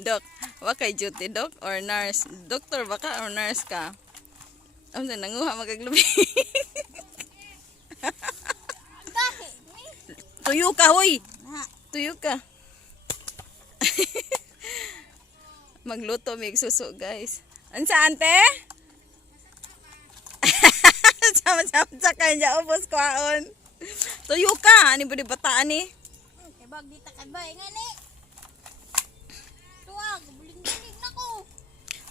Dok, wa kay duty dok or nurse? Doktor ba ka or nurse ka? Ang nanguha magaglubi. Tuyo ka, hoy. Tuyo ka. Magluto mig suso, guys. Ansa ante? Sama-sama sa kanya ubos kwaon. Tuyo ka, ani ba di bataan ni? Kay bag di takad ba ngani? Tuwag, buling-buling nako.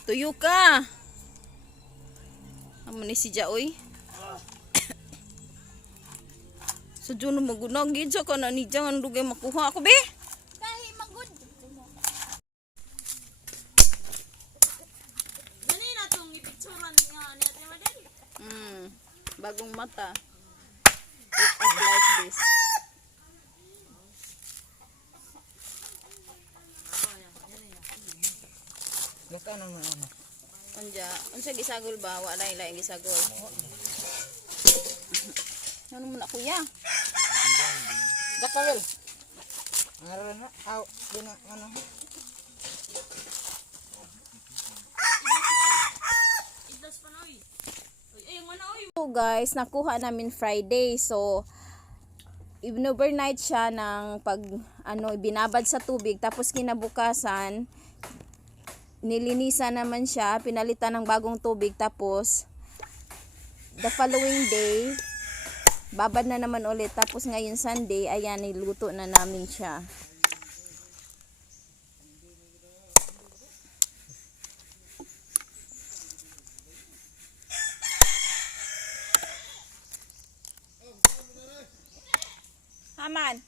Tuyo ka. Amo ni si Jaoy. So juno magunang gid sa kana ni jangan dugay makuha ako be. Dahil magud. Gani na tong ipicturan nga ni Ate Madel. Bagong mata. Look up like this. Laka naman ano. Unsa gisagol ba? Wa lain gisagol. Ano mo na kuya? Dakawel. Aron na aw dina ano. So guys, nakuha namin Friday. So overnight siya ng pag binabad sa tubig, tapos kinabukasan nilinisan naman siya, pinalitan ng bagong tubig, tapos the following day babad na naman ulit, tapos ngayon Sunday, ayan, niluto na namin siya. Haman.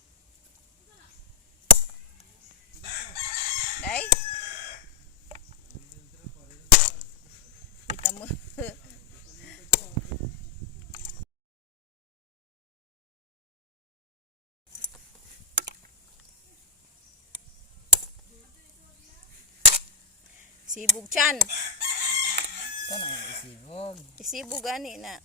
Ay. Kita mo. Sibug chan. Kana isibog. Isibug gani na.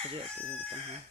Jadi aku di tengah.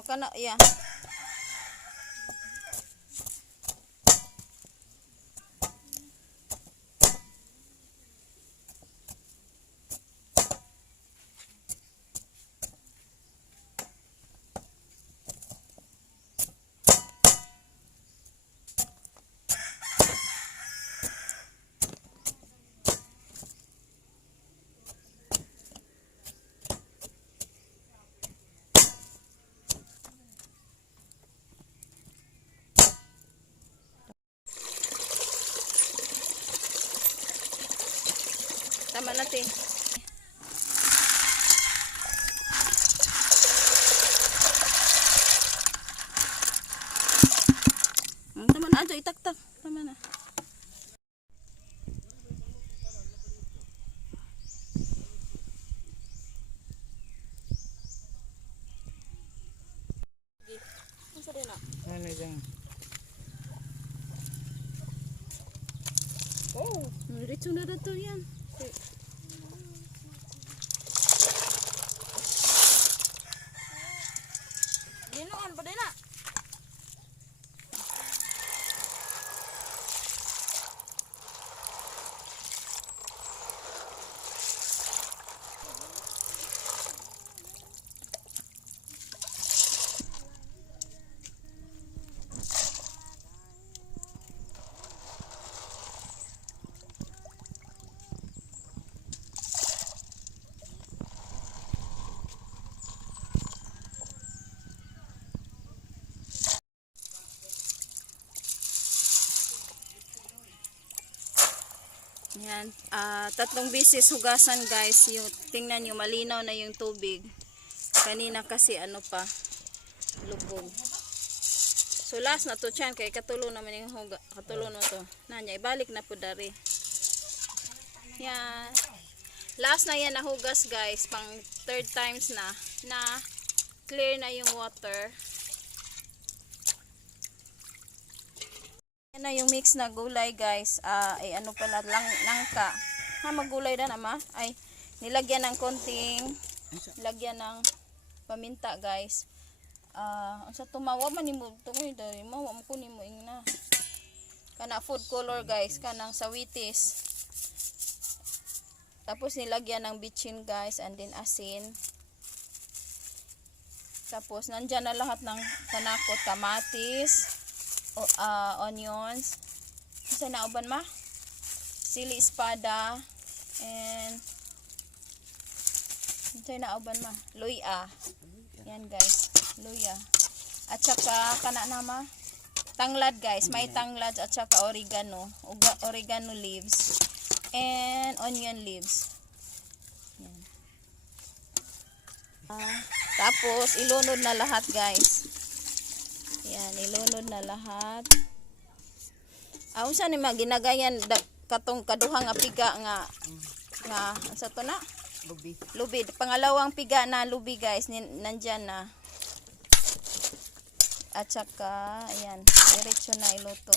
Oh, kana yeah. Tama natin. Tama na, adyo, itaktak. Tama na. Masa din na? Ano dyan? Oh, diretso na to yan. Ginoon pa din na. Yan, 3 beses hugasan guys. Yung, tingnan nyo, malinaw na yung tubig. Kanina kasi ano pa, lubog. So last na to chan, kay katulo naman yung katulo na to. Nanya, ibalik na po dari. Yan. Last na yan nahugas guys, pang 3rd times na clear na yung water. Yan na yung mix na gulay guys. Ay ano pala, langka. Magulay na naman. Ay nilagyan ng konting, nilagyan ng paminta guys. Sa tumawa man nimo tungoy dari mo mo kunin mo ingna. Kana food color guys, kanang sawitis. Tapos nilagyan ng bitchin guys, and then asin. Tapos nandyan na lahat ng kanakot, kamatis, onions, isa na uban ma, sili espada, and isa na uban ma, luya. Yan guys, luya. At saka kana nama tanglad guys, may tanglad at saka oregano, oregano leaves and onion leaves. Yan. Tapos ilunod na lahat guys. Yan, ilunod na lahat. Usa ni ginagayan katong kaduha nga piga nga sa to na? Lubi. Lubi. Pangalawang piga na lubi guys, nandyan na. At saka, ayan, diretso na iluto.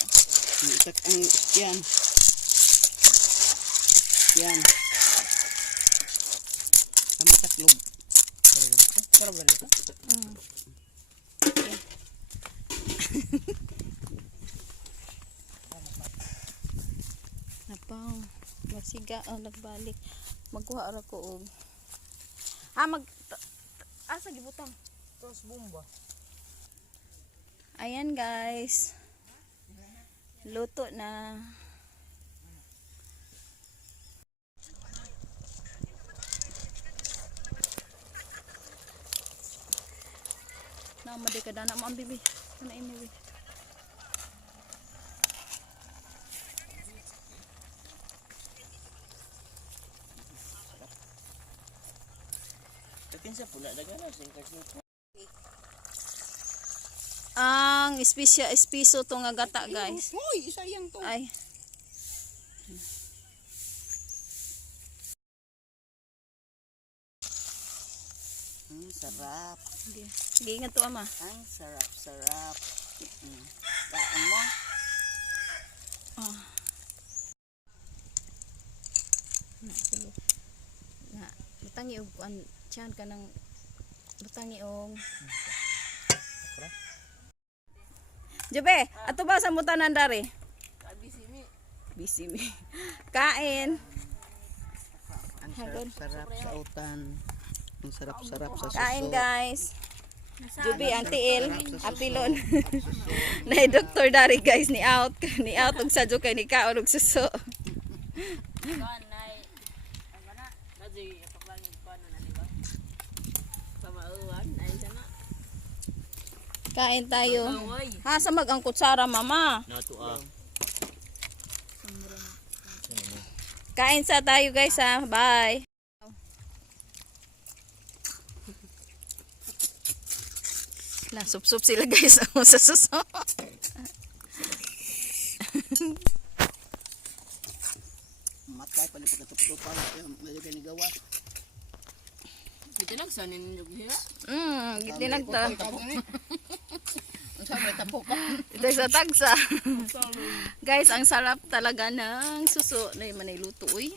Yan. Yan. Kami taklog. Pero ba dito? Napaw. Masiga, nagbalik. Magkuha ara ko og. Asa gibutang? Tapos bomba. Ayan guys. Luto na. Namade ka dana mo ang bibi. Ano imo bi? Takin sa pula dagana singkas nito. Ang espiso to nga gata guys. Hoy, sayang to. Ay. Sarap. Sige nga to ama. Ang sarap. Kain mo. Na, butangi og kuan tiyan ka nang butangi og Jobe, ato ba sa mutanan dari? Busy me. Kain. Ang sarap-sarap sa utan. Ang sarap-sarap sa suso. Kain guys. Jobe, Auntie Il, Apilon. Na Dr. Dari guys ni out. Ni out og sadyo kay ni kaon og suso. Kain tayo. Ha, samag ang kutsara, mama. Kain sa tayo guys ha. Bye. Nasup-sup sila guys sa suso. Matay pa ni pagkatutupan. Medyo kayo nigawa. Itinagsanin niyo sila. Gitinag ta. Ang sabi, tapo ka. Ito sa tagsa. Guys, ang sarap talaga ng suso. Na yung maniluto uy.